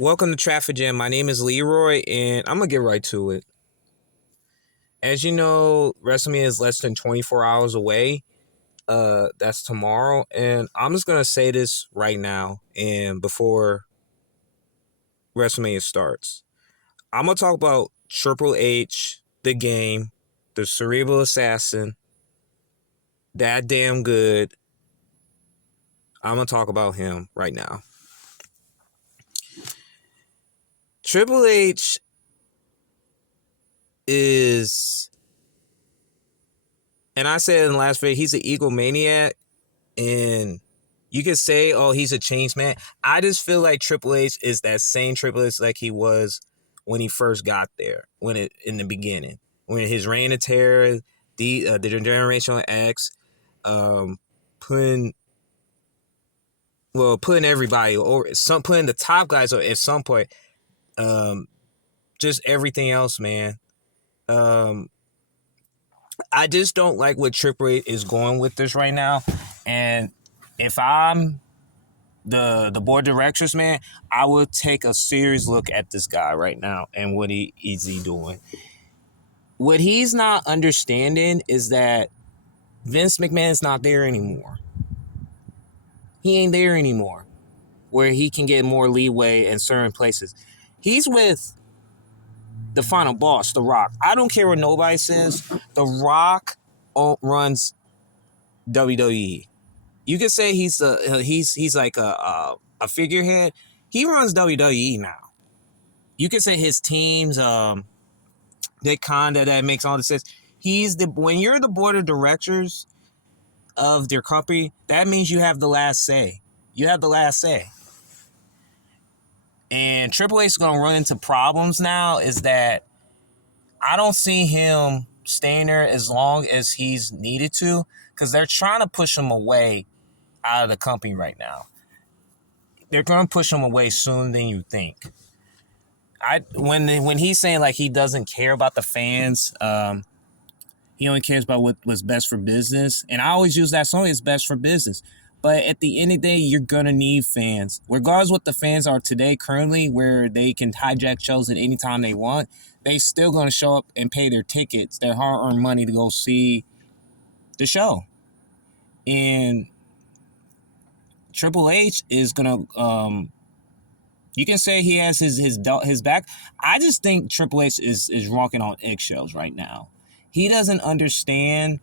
Welcome to Traffic Jam. My name is Leroy, and I'm gonna get right to it. As you know, WrestleMania is less than 24 hours away. That's tomorrow, and I'm just gonna say this right now, and before WrestleMania starts, I'm gonna talk about Triple H, the Game, the Cerebral Assassin, that damn good. I'm gonna talk about him right now. Triple H is, and I said in the last video, he's an egomaniac, and you could say, oh, he's a changed man. I just feel like Triple H is that same Triple H like he was when he first got there, in the beginning, when his reign of terror, the Generation X, putting everybody over, putting the top guys over at some point, just everything else, man. I just don't like what Triple H is going with this right now, and if I'm the board of directors, man, I would take a serious look at this guy right now and what is he doing. What he's not understanding is that Vince McMahon's not there anymore. He ain't there anymore where he can get more leeway in certain places. He's with the final boss, The Rock. I don't care what nobody says. The Rock runs WWE. You could say he's like a figurehead. He runs WWE now. You could say his teams, that makes all the sense. When you're the board of directors of their company, that means you have the last say. You have the last say. And Triple H is going to run into problems now is that I don't see him staying there as long as he's needed to, because they're trying to push him away out of the company right now. They're going to push him away sooner than you think. When he's saying like he doesn't care about the fans, he only cares about what's best for business. And I always use that song, it's best for business. But at the end of the day, you're going to need fans. Regardless what the fans are today, currently, where they can hijack shows at any time they want, they still going to show up and pay their tickets, their hard-earned money to go see the show. And Triple H is going to, you can say he has his back. I just think Triple H is walking on eggshells right now. He doesn't understand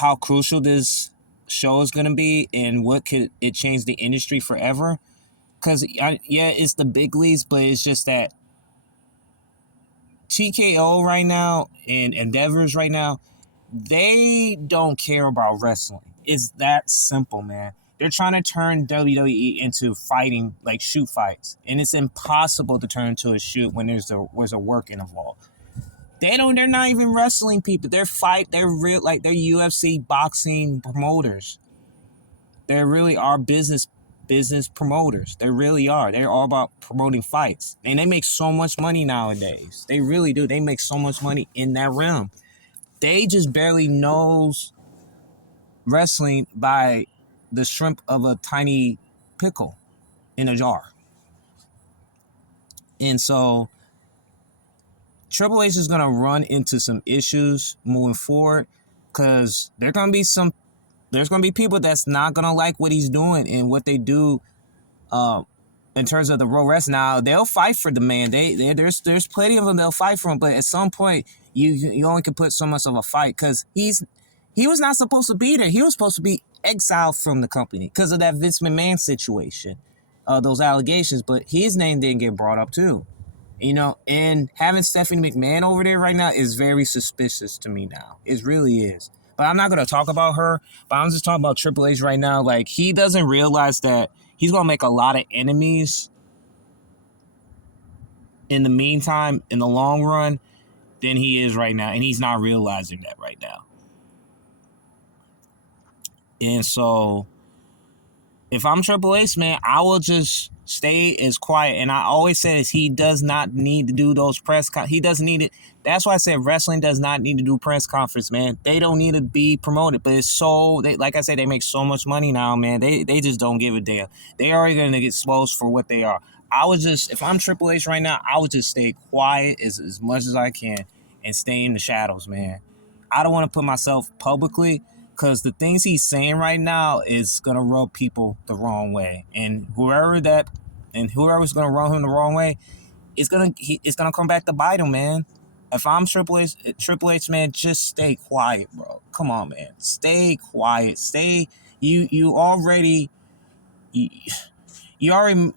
how crucial this show is going to be and what could it change the industry forever. Because, it's the big leagues, but it's just that TKO right now and Endeavors right now, they don't care about wrestling. It's that simple, man. They're trying to turn WWE into fighting, like shoot fights. And it's impossible to turn into a shoot when there's a work involved. They're not even wrestling people. They're real, like they're UFC boxing promoters. They really are business promoters. They really are. They're all about promoting fights. And they make so much money nowadays. They really do. They make so much money in that realm. They just barely knows wrestling by the shrimp of a tiny pickle in a jar. And so Triple H is going to run into some issues moving forward because there's going to be people that's not going to like what he's doing and what they do in terms of the Road Wrestling. Now, they'll fight for the man. There's plenty of them that'll fight for him, but at some point, you only can put so much of a fight because he was not supposed to be there. He was supposed to be exiled from the company because of that Vince McMahon situation, those allegations, but his name didn't get brought up too. And having Stephanie McMahon over there right now is very suspicious to me now. It really is. But I'm not going to talk about her, but I'm just talking about Triple H right now. Like, he doesn't realize that he's going to make a lot of enemies in the meantime, in the long run, than he is right now. And he's not realizing that right now. And so, if I'm Triple H, man, I will just stay as quiet. And I always say this, he does not need to do those he doesn't need it. That's why I said wrestling does not need to do press conference, man. They don't need to be promoted. But it's like I said, they make so much money now, man. They just don't give a damn. They are going to get exposed for what they are. I would just, if I'm Triple H right now, I would just stay quiet as much as I can and stay in the shadows, man. I don't want to put myself publicly because the things he's saying right now is gonna rub people the wrong way, and whoever's gonna rub him the wrong way, it's gonna come back to bite him, man. If I'm Triple H, man, just stay quiet, bro. Come on, man, stay quiet. Stay. You already. You, you already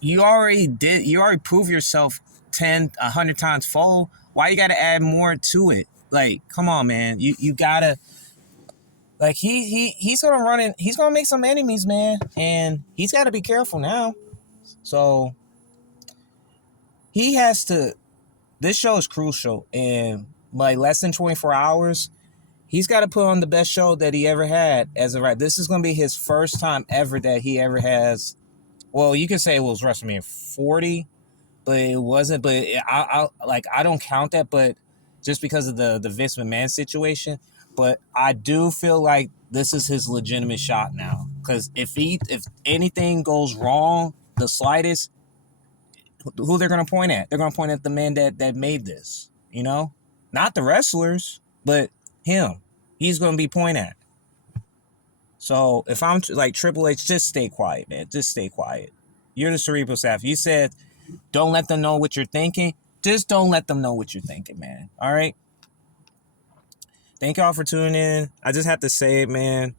you already proved yourself 100 times fold. Why you gotta add more to it? Like, come on, man. You gotta, like, he's gonna run in, he's gonna make some enemies, man, and he's gotta be careful now. So he has to, this show is crucial, and like less than 24 hours, he's got to put on the best show that he ever had as a right. This is gonna be his first time ever that he ever has. Well, you could say it was WrestleMania 40, but it wasn't. But I don't count that, but just because of the Vince McMahon situation. But I do feel like this is his legitimate shot now. Because if anything goes wrong, the slightest, who they're gonna point at? They're gonna point at the man that made this. You know, not the wrestlers, but him. He's gonna be pointed at. So if I'm like Triple H, just stay quiet, man. Just stay quiet. You're the cerebral staff. You said don't let them know what you're thinking. Just don't let them know what you're thinking, man. All right. Thank y'all for tuning in. I just have to say it, man.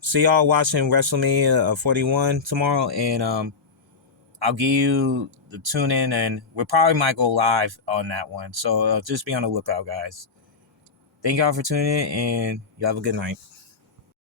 See y'all watching WrestleMania 41 tomorrow, and I'll give you the tune in, and we probably might go live on that one. So just be on the lookout, guys. Thank y'all for tuning in, and y'all have a good night.